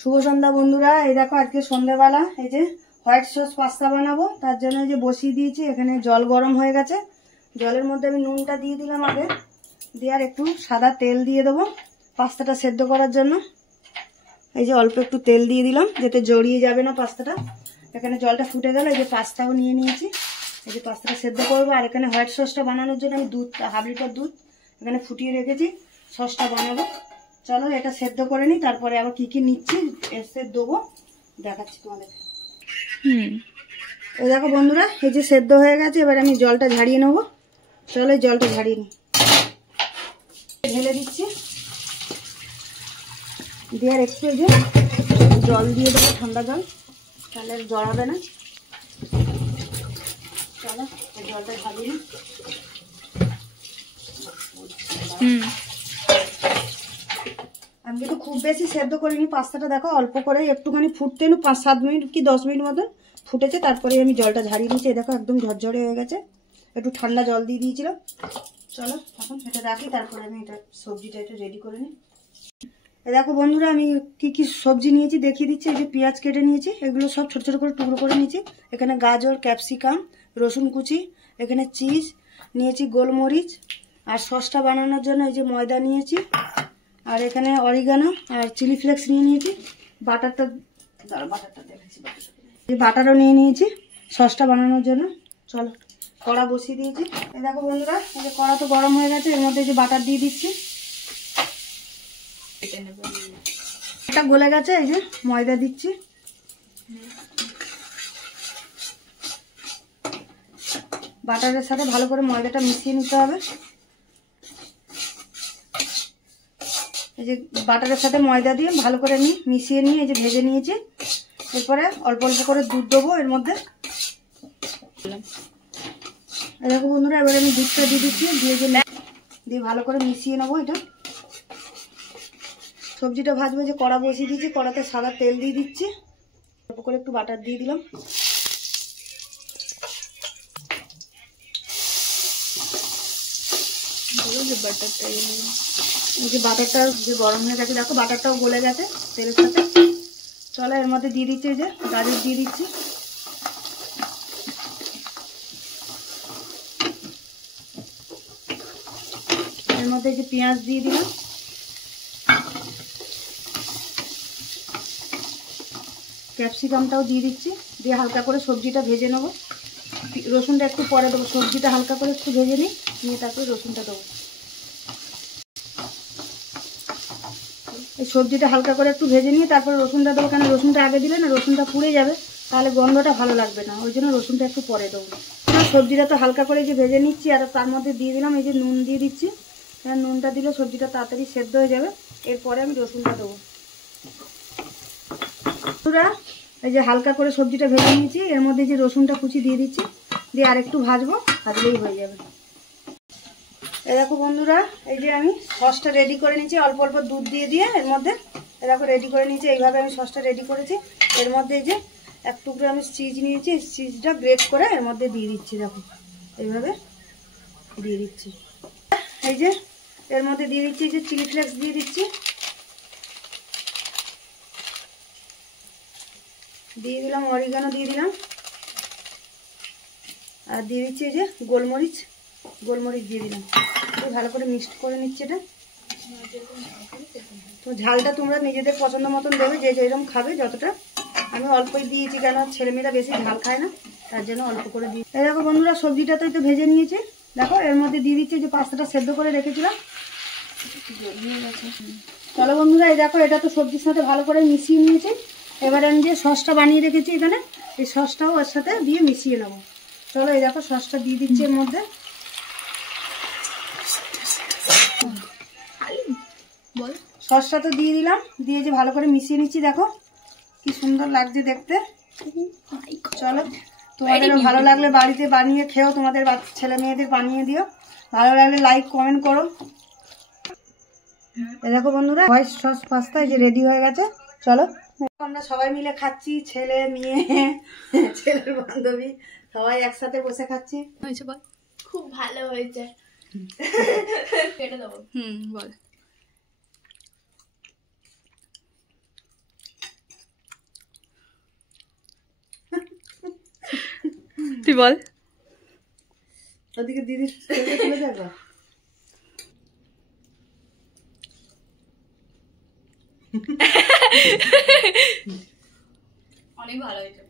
শুভ সন্ধ্যা বন্ধুরা। এই দেখো আজকে সন্ধ্যাবেলা এই যে হোয়াইট সস পাস্তা বানাবো, তার জন্য এই যে বসিয়ে দিয়েছি। এখানে জল গরম হয়ে গেছে, জলের মধ্যে আমি নুনটা দিয়ে দিলাম আগে, দিয়ে আর একটু সাদা তেল দিয়ে দেবো পাস্তাটা সেদ্ধ করার জন্য। এই যে অল্প একটু তেল দিয়ে দিলাম যাতে জড়িয়ে যাবে না পাস্তাটা। এখানে জলটা ফুটে গেল, এই যে পাস্তাও নিয়ে নিয়েছি, এই যে পাস্তাটা সেদ্ধ করবো। আর এখানে হোয়াইট সসটা বানানোর জন্য আমি দুধ, হাফ লিটার দুধ এখানে ফুটিয়ে রেখেছি, সসটা বানাবো। চলো এটা সেদ্ধ করে নিই, তারপরে আবার কি কি নিচ্ছি এসে দেবো, দেখাচ্ছি তোমাদের। এই দেখো বন্ধুরা, এই যে সেদ্ধ হয়ে গেছে, এবার আমি জলটা ঝাড়িয়ে নেবো। চলো জলটা ঝাড়িয়ে নিই, ঢেলে দিচ্ছি, দিয়ে আর একটু এই যে জল দিয়ে দেবো, ঠান্ডা জল, তাহলে জড়াবে না। চলো জলটা ঝাড়িয়ে নিই। আমি কিন্তু খুব বেশি সেদ্ধ করিনি পাস্তাটা, দেখো অল্প করে একটুখানি ফুটতে 5-7 মিনিট কি 10 মিনিট মতন ফুটেছে, তারপরে আমি জলটা ঝাড়িয়ে নিয়েছি। দেখো একদম ঝরঝরে হয়ে গেছে, একটু ঠান্ডা জল দিয়ে দিয়েছিলাম। চলো এখন এটা রাখি, তারপরে আমি এটা সবজিটা একটু রেডি করে নিই। এই দেখো বন্ধুরা, আমি কি কি সবজি নিয়েছি দেখিয়ে দিচ্ছি। এই যে পেঁয়াজ কেটে নিয়েছি, এগুলো সব ছোট ছোট করে টুকরো করে নিয়েছি। এখানে গাজর, ক্যাপসিকাম, রসুন কুচি, এখানে চিজ নিয়েছি, গোলমরিচ, আর সসটা বানানোর জন্য এই যে ময়দা নিয়েছি, আর এখানে অরিগানো আর চিলি ফ্লেক্স নিয়ে নিয়েছি। বাটারটা দেখাচ্ছি, বাটারও নিয়ে নিয়েছি সসটা বানানোর জন্য। চলো কড়া বসিয়ে দিয়েছি। এই দেখো বন্ধুরা, এই যে কড়া তো গরম হয়ে গেছে, এর মধ্যে যে বাটার দিয়ে দিচ্ছি, এটা গলে গেছে। এই যে ময়দা দিচ্ছি, বাটারের সাথে ভালো করে ময়দাটা মিশিয়ে নিতে হবে। এই যে বাটারের সাথে ময়দা দিয়ে ভালো করে আমি মিশিয়ে নিয়ে এই যে ভেজে নিয়েছি। এরপরে অল্প অল্প করে দুধ দেবো এর মধ্যে। দেখো বন্ধুরা, এবারে আমি দুধটা দিয়ে দিচ্ছি, দিয়ে ভালো করে মিশিয়ে নেবো। এটা সবজিটা ভাজবো, যে কড়া বসিয়ে দিয়েছি, কড়াতে সাদা তেল দিয়ে দিচ্ছি, অল্প করে একটু বাটার দিয়ে দিলাম। বাটারটা যে গরম হয়ে গেছে, দেখো বাটারটাও গলে গেছে তেলের সাথে। চলো এর মধ্যে দিয়ে দিচ্ছি, যে গাজর দিয়ে দিচ্ছি, এর মধ্যে যে পেঁয়াজ দিয়ে দিলাম, ক্যাপসিকামটাও দিয়ে দিচ্ছি, দিয়ে হালকা করে সবজিটা ভেজে নেবো। রসুনটা একটু পরে দেবো, সবজিটা হালকা করে একটু ভেজে নিই, নিয়ে তারপরে রসুনটা দেবো। এই সবজিটা হালকা করে একটু ভেজে নিয়ে তারপরে রসুনটা দেবো, কেন রসুনটা আগে দিলে না রসুনটা পুড়ে যাবে, তাহলে গন্ধটা ভালো লাগবে না, ওই জন্য রসুনটা একটু পরে দেবো। সবজিটা তো হালকা করে যে ভেজে নিচ্ছি, আর তার মধ্যে দিয়ে দিলাম এই যে নুন দিয়ে দিচ্ছি, নুনটা দিলে সবজিটা তাড়াতাড়ি সেদ্ধ হয়ে যাবে। এরপরে আমি রসুনটা দেবো। এই যে হালকা করে সবজিটা ভেজে নিয়েছি, এর মধ্যে যে রসুনটা কুচি দিয়ে দিচ্ছি, দিয়ে আরেকটু ভাজবো, ভাজলেই হয়ে যাবে। এই দেখো বন্ধুরা, এই যে আমি সসটা রেডি করে নিয়েছি, অল্প অল্প দুধ দিয়ে দিয়ে এর মধ্যে দেখো রেডি করে নিয়েছি। এইভাবে আমি সসটা রেডি করেছি। এর মধ্যে এই যে এক টুকরো আমি চিজ নিয়েছি, চিজটা গ্রেট করে এর মধ্যে দিয়ে দিচ্ছি, দেখো এইভাবে দিয়ে দিচ্ছি। এই যে এর মধ্যে দিয়ে দিচ্ছি যে চিলি ফ্লেক্স দিয়ে দিচ্ছি, দিয়ে দিলাম অরিগানো দিয়ে দিলাম, আর দিয়ে দিচ্ছি এই যে গোলমরিচ দিয়ে দিলাম। ভালো করে মিক্সড করে নিচ্ছি এটা। তো ঝালটা তোমরা নিজেদের পছন্দ মতন দেবে, যে যেরকম খাবে যতটা। আমি অল্পই দিয়েছি, কেন ছেলেমেয়েরা বেশি ঝাল খায় না, তার জন্য অল্প করে দিই। এই দেখো বন্ধুরা, সবজিটা তো একটু ভেজে নিয়েছি, দেখো এর মধ্যে দিয়ে দিচ্ছি যে পাস্তাটা সেদ্ধ করে রেখেছিলাম। চলো বন্ধুরা, এই দেখো এটা তো সবজির সাথে ভালো করে মিশিয়ে নিয়েছি। এবারে আমি যে সসটা বানিয়ে রেখেছি এখানে, এই সসটাও ওর সাথে দিয়ে মিশিয়ে নেবো। চলো এই দেখো সসটা দিয়ে দিচ্ছি এর মধ্যে, সসটা তো দিয়ে দিলাম, দিয়ে যে ভালো করে মিশিয়ে নিচ্ছি। দেখো কি সুন্দর লাগছে দেখতে। চলো তোমাদের ভালো লাগলে বাড়িতে বানিয়ে খেও, তোমাদের ছেলে মেয়েদের বানিয়ে দিও। ভালো লাগলে লাইক কমেন্ট করো। এই দেখো বন্ধুরা, হোয়াইট সস পাস্তা এই যে রেডি হয়ে গেছে। চলো আমরা সবাই মিলে খাচ্ছি, ছেলে মেয়ে, ছেলের বান্ধবী, সবাই একসাথে বসে খাচ্ছি। খুব ভালো হয়েছে। কেটে দেবো। বল। তুই বল। ওদিকে দিদি তুলে দেখো। অনেক ভালো হয়েছে।